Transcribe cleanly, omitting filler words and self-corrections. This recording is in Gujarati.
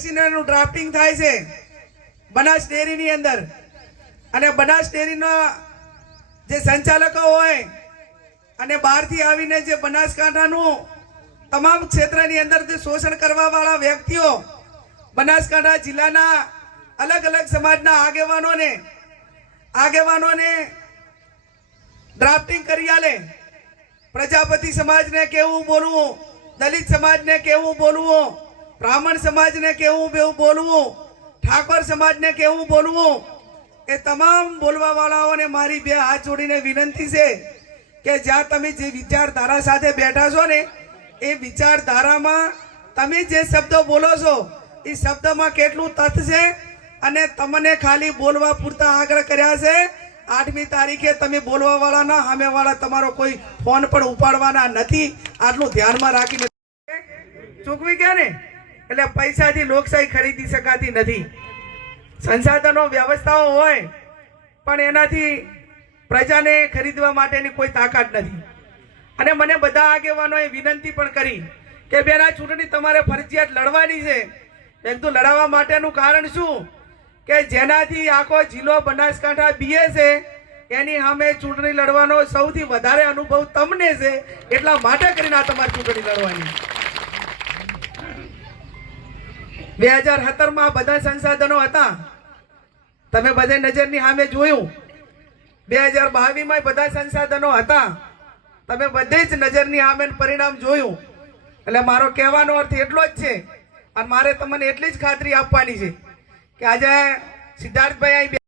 મશીનરીનું ડ્રાફ્ટિંગ થાય છે બનાસ ડેરીની અંદર, અને બનાસ ડેરીના જે સંચાલકો હોય અને બહારથી આવીને જે બનાસકાંઠાનું તમામ ક્ષેત્રની અંદર જે શોષણ કરવા વાળા વ્યક્તિઓ બનાસકાંઠા જિલ્લાના અલગ અલગ સમાજના આગેવાનોને ડ્રાફ્ટિંગ કરી આલે. પ્રજાપતિ સમાજને કેવું બોલવું, દલિત સમાજને કેવું બોલવું, બ્રાહ્મણ સમાજને કેવું બોલવું, ઠાકોર સમાજને કેવું બોલવું, એ તમામ બોલવા વાળાઓને મારી બે હાથ જોડીને વિનંતી છે કે જ્યાં તમે જે વિચારધારા સાથે બેઠા છો ને એ વિચારધારામાં તમે જે શબ્દો બોલો છો એ શબ્દમાં કેટલું તથ્ય છે, અને તમને ખાલી બોલવા પૂરતા આગ્રહ કર્યા છે. 8મી તારીખે તમે બોલવા વાળાના સામે વાળા તમારો કોઈ ફોન પણ ઉપાડવાના નથી. આટલું ધ્યાનમાં રાખીને ચૂકવી ગયા ને, એટલે પૈસાથી લોકશાહી ખરીદી શકાતી નથી. સંસાધનો વ્યવસ્થાઓ હોય પણ એનાથી પ્રજાને ખરીદવા માટેની કોઈ તાકાત નથી. અને મને બધા આગેવાનોએ વિનંતી પણ કરી કે બેન આ ચૂંટણી તમારે ફરજિયાત લડવાની છે. એકદમ લડાવવા માટેનું કારણ શું કે જેનાથી આખો જિલ્લો બનાસકાંઠા બીએ છે એની સામે ચૂંટણી લડવાનો સૌથી વધારે અનુભવ તમને છે, એટલા માટે કરીને આ તમારી ચૂંટણી લડવાની. 2017માં બધા સંસાધનો હતા, તમે બધે નજરની સામે જોયું. 2022માં બધા સંસાધનો હતા, તમે બધે જ નજરની સામે પરિણામ જોયું. એટલે મારો કહેવાનો અર્થ એટલો જ છે, અને મારે તમને એટલી જ ખાતરી આપવાની છે કે આજે સિદ્ધાર્થભાઈ